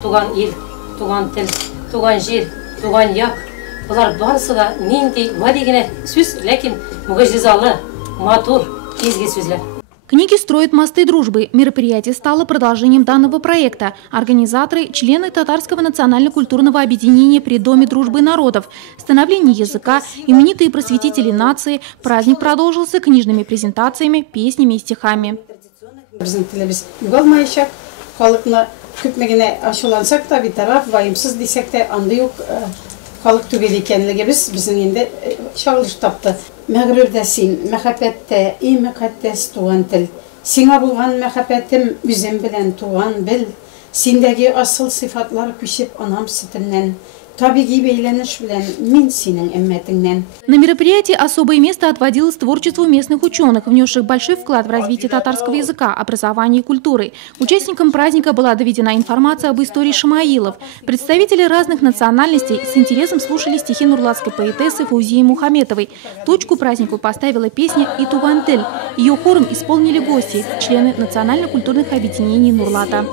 Туган ил, туган тил, туган жер, туган як. Бұлар барысы да нендей ма дегені сөз, ләкин мұғажизалы, матур, кезге сөзлер. Книги строят мосты дружбы. Мероприятие стало продолжением данного проекта. Организаторы – члены Татарского национально-культурного объединения при Доме дружбы народов. Становление языка, именитые просветители нации. Праздник продолжился книжными презентациями, песнями и стихами. Kütmegine aşılansak da bir taraf vayımsız desek de anlıyor kalık tügeli kendine bizim yine şağılış taptı. Mağrurdesin, mehabbette, iyi mukaddes tuğan til. Sina bulgan mehabbetim bizim bilen tuğan bil. Sindeki asıl sıfatlar küçüp anam sütünden. Tabii beyleniş bilen min senin emmetinden. На мероприятии особое место отводилось творчеству местных ученых, внесших большой вклад в развитие татарского языка, образования и культуры. Участникам праздника была доведена информация об истории шамаилов. Представители разных национальностей с интересом слушали стихи нурлатской поэтессы Фаузии Мухаметовой. Точку празднику поставила песня «Итувантель». Ее хором исполнили гости, члены национально-культурных объединений Нурлата.